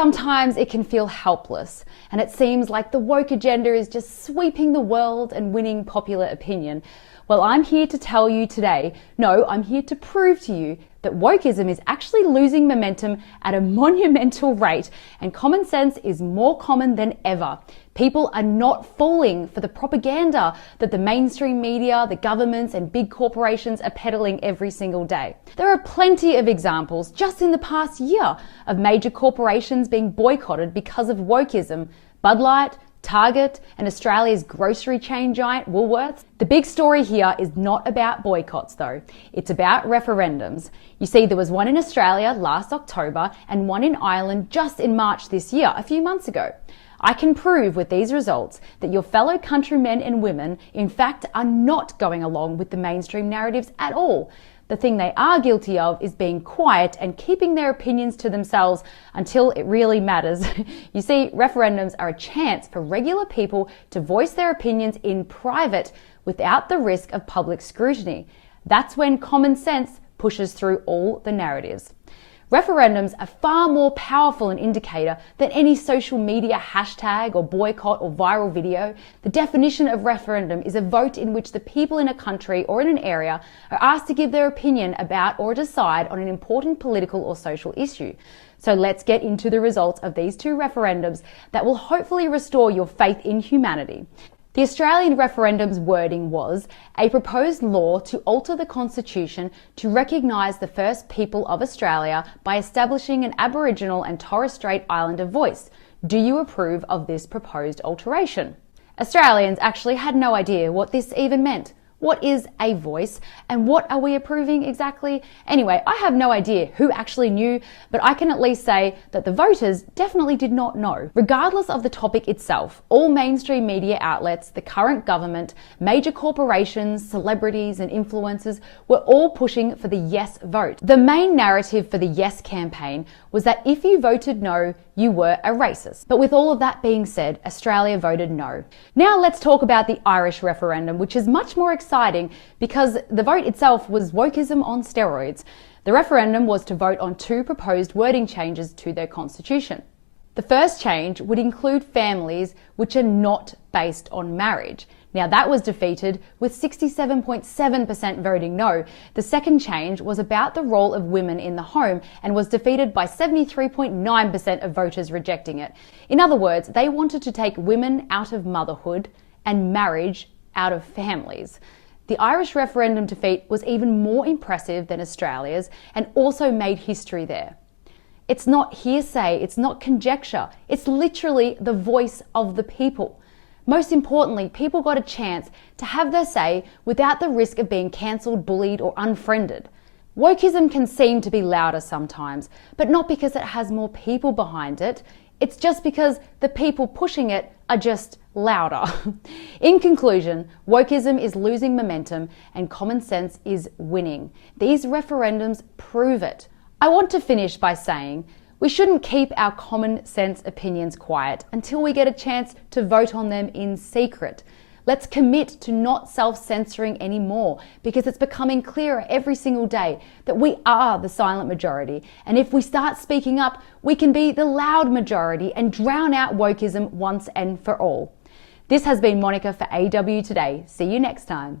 Sometimes it can feel helpless, and it seems like the woke agenda is just sweeping the world and winning popular opinion. Well, I'm here to tell you today, no, I'm here to prove to you that wokeism is actually losing momentum at a monumental rate, and common sense is more common than ever. People are not falling for the propaganda that the mainstream media, the governments and big corporations are peddling every single day. There are plenty of examples just in the past year of major corporations being boycotted because of wokeism. Bud Light, Target, and Australia's grocery chain giant Woolworths. The big story here is not about boycotts though, it's about referendums. You see, there was one in Australia last October and one in Ireland just in March this year, a few months ago. I can prove with these results that your fellow countrymen and women in fact are not going along with the mainstream narratives at all. The thing they are guilty of is being quiet and keeping their opinions to themselves until it really matters. You see, referendums are a chance for regular people to voice their opinions in private without the risk of public scrutiny. That's when common sense pushes through all the narratives. Referendums are far more powerful an indicator than any social media hashtag or boycott or viral video. The definition of referendum is a vote in which the people in a country or in an area are asked to give their opinion about or decide on an important political or social issue. So let's get into the results of these two referendums that will hopefully restore your faith in humanity. The Australian referendum's wording was a proposed law to alter the constitution to recognise the first people of Australia by establishing an Aboriginal and Torres Strait Islander voice. Do you approve of this proposed alteration? Australians actually had no idea what this even meant. What is a voice and what are we approving exactly? Anyway, I have no idea who actually knew, but I can at least say that the voters definitely did not know. Regardless of the topic itself, all mainstream media outlets, the current government, major corporations, celebrities and influencers were all pushing for the yes vote. The main narrative for the yes campaign was that if you voted no, you were a racist. But with all of that being said, Australia voted no. Now let's talk about the Irish referendum, which is much more exciting because the vote itself was wokeism on steroids. The referendum was to vote on two proposed wording changes to their constitution. The first change would include families which are not based on marriage. Now that was defeated with 67.7% voting no. The second change was about the role of women in the home and was defeated by 73.9% of voters rejecting it. In other words, they wanted to take women out of motherhood and marriage out of families. The Irish referendum defeat was even more impressive than Australia's and also made history there. It's not hearsay, it's not conjecture, it's literally the voice of the people. Most importantly, people got a chance to have their say without the risk of being cancelled, bullied or unfriended. Wokeism can seem to be louder sometimes, but not because it has more people behind it. It's just because the people pushing it are just louder. In conclusion, wokeism is losing momentum and common sense is winning. These referendums prove it. I want to finish by saying we shouldn't keep our common sense opinions quiet until we get a chance to vote on them in secret. Let's commit to not self-censoring anymore because it's becoming clearer every single day that we are the silent majority. And if we start speaking up, we can be the loud majority and drown out wokeism once and for all. This has been Monica for AW Today. See you next time.